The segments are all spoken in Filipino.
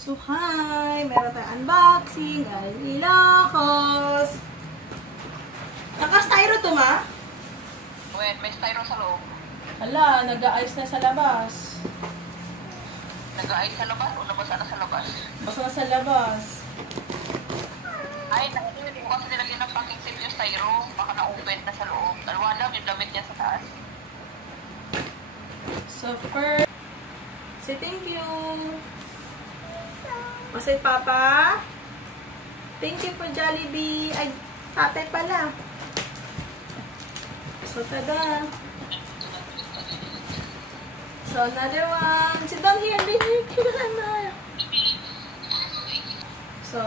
So, hi! Meron tayong unboxing. Ay, ilakos. Naka-styro to, ma? Wait, may styro sa loob. Hala, nag-a-ice na sa labas. Nag-aay sa labas o nabasa na sa labas? Basta na sa labas. Ay, hindi ko kasi nilagyan ng packing tape yung styro. Baka na-open na sa loob. Dalawa lang yung damit niya sa taas. So, first, say thank you. Masay, Papa. Thank you for Jollibee. Ay, tatay pala. So, tada. So, another one. Sit down here. So,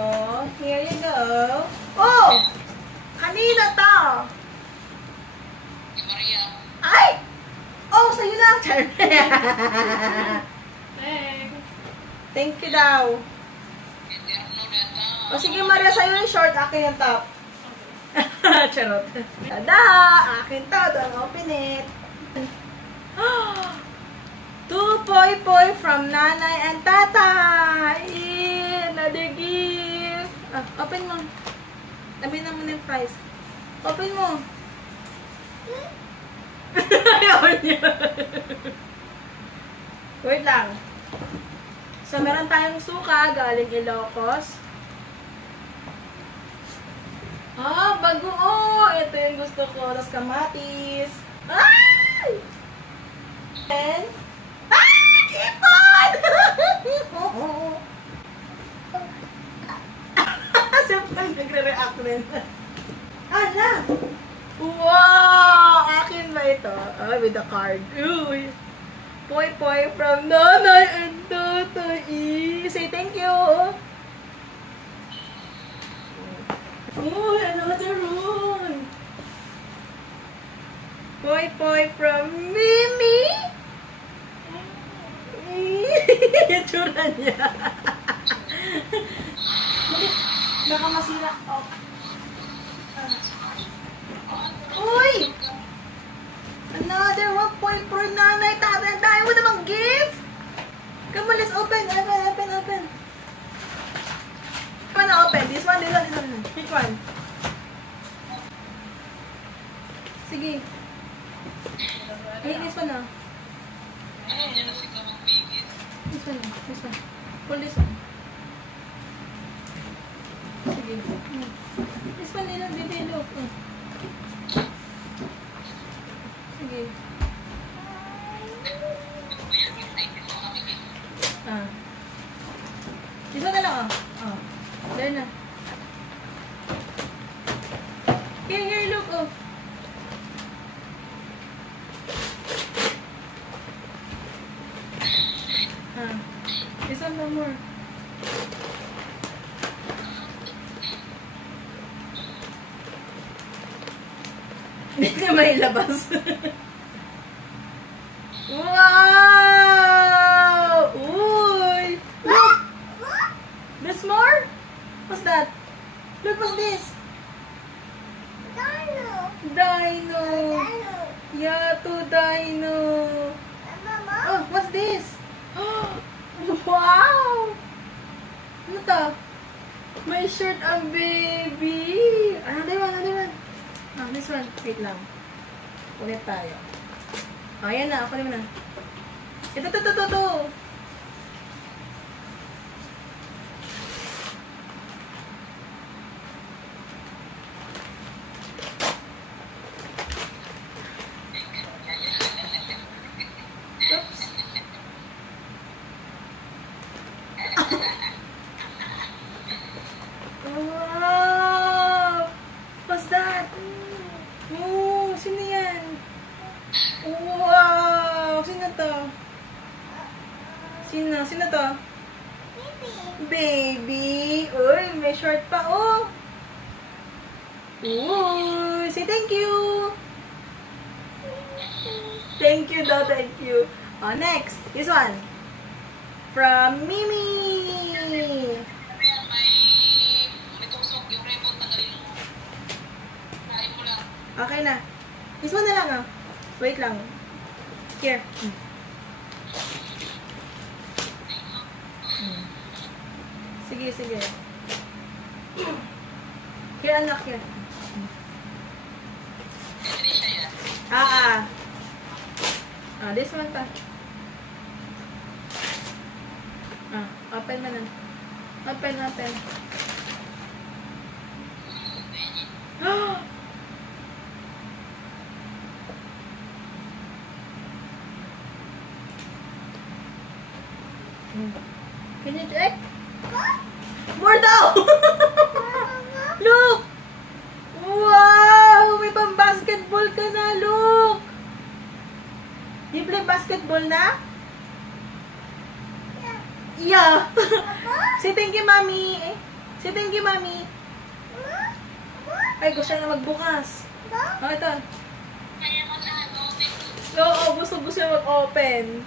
here you go. Oh! Kanina to. Maria. Ay! Oh, sa'yo lang. Thanks. Thank you daw. O sige, Maria, sa'yo yung short. Akin yung top. Charot. Tada! Akin to. Don't open it. 2 poy-poy from nanay and tatay. Another gift. Open mo. Tabi na muna yung prize. Open mo. Ayaw niya. Wait lang. So, meron tayong suka galing Ilocos. Bago. Oh, ito yung gusto ko. Tapos kamatis. Ay! And, ipon! Siyempre, nagre-react rin. Hala! Wow! Akin ba ito? With the card. Uy! Poy-poy from nanay and tatay. Say thank you! Uy! Another one! Poy-poy from Mimi! Yung tsura niya. Baka masira. Oh. Uy! Another 1 point for nanay, tatay. Dahil mo namang gift! Come on, let's open. Open. Come on, open. This one. Which one? Sige. Hey, this one na. This one. Pull this one. Sige. This one nila, baby, look. Sige. This one na lang, there na. Here, look, This one no more. Hindi niya may labas. Wow! Uy! Look! There's more? What's that? Look, what's this? Dino! Yeah, 2 dino! Oh, what's this? Wow! Ano to? May shirt ang baby! Another one. This one. Wait lang. Ulit tayo. Ayan na. Kunin mo na. Ito. Oops. Wow! What's that? Oh, sino yan? Wow! Sino to? Sino to? Baby! Uy, may short pa, oh! Uy! Say thank you! Thank you daw, thank you. Oh, next. This one. From Mimi! Okay na. This one na lang, Wait lang. Here. Sige, sige. Here, anak, here. Hindi siya yan. This one pa. Open mo na. Open. Can you check? More daw! Look! Wow! May pang basketball ka na, look! You play basketball na? Yeah! Say thank you, Mommy! Say thank you, Mommy! Ay, gusto na magbukas. Ito. Oo, gusto na mag-open.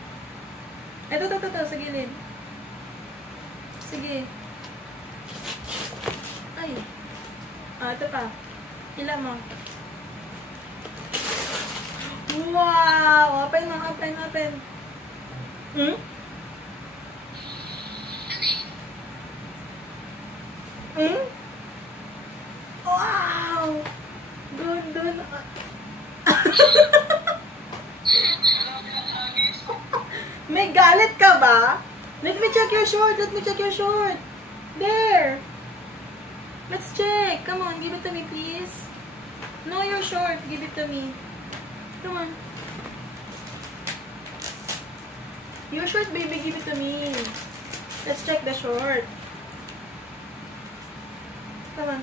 Ito, sa gilid. Sige. Ay. Ito pa. Ilan mo? Wow! Open. Wow! Good. May galit ka ba? Let me check your short. There. Let's check. Come on, give it to me, please. No, your short. Give it to me. Come on. Your short, baby, give it to me. Let's check the short. Come on.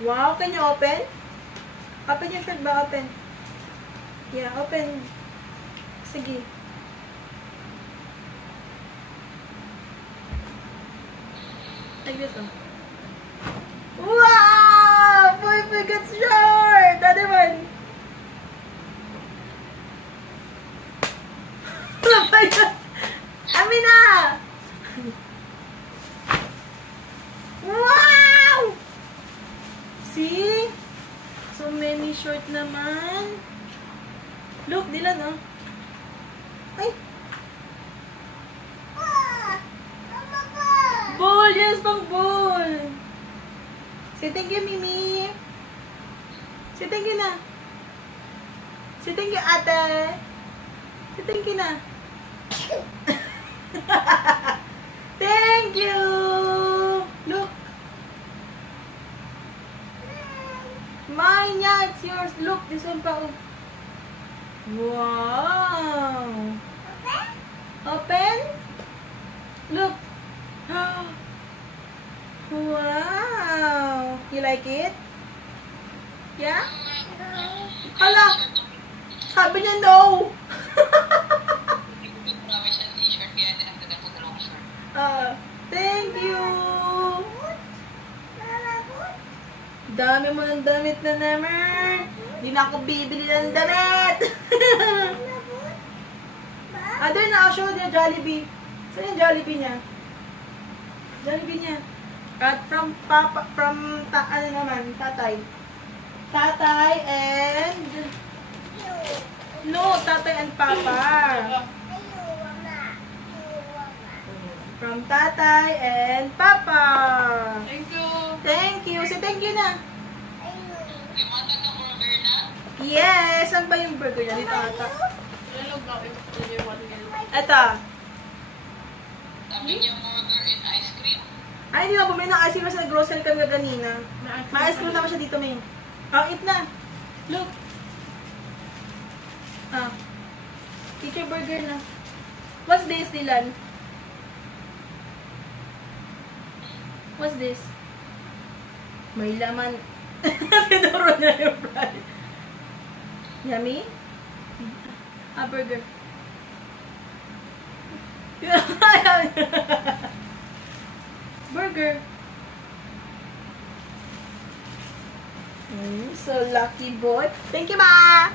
Wow, can you open? Open your shirt ba? Open. Yeah, open. Sige. Like this one. Wow! Boy, got short! Other one. Oh my God! Amina! Wow! See? So many short naman. Look, Dylan, oh. Ay! Ball! Yes, pang ball! Say thank you, Mimi. Say thank you na. Say thank you, ate. Say thank you na. Thank you! Look. Mine, yeah, it's yours. Look, this one pa. Oh. Wow! Open? Look. Wow! You like it? Yeah? Hala! Sabi niya no! Thank you! Dami mo ng damit na naman! Hindi na ako bibili ng damit! Other na, I'll show you Jollibee. Saan yung Jollibee niya? Jollibee niya. At from Papa, ano naman, tatay. Tatay and... No, tatay and Papa. From tatay and Papa. Thank you. Thank you. Say thank you na. Liwanag na burger na? Yes. Saan ba yung burger niya? Dito ata. Ito. Sabi niya burger and ice cream. Ay, hindi na. Bumili ng ice cream sa grocery kami kanina. May ice cream naman siya dito, May. Eat na. Look. Eat your burger na. What's this, Dylan? What's this? May laman. Pinuro niya yung fry. Yummy? Burger. Burger. So lucky boy. Thank you, Ma!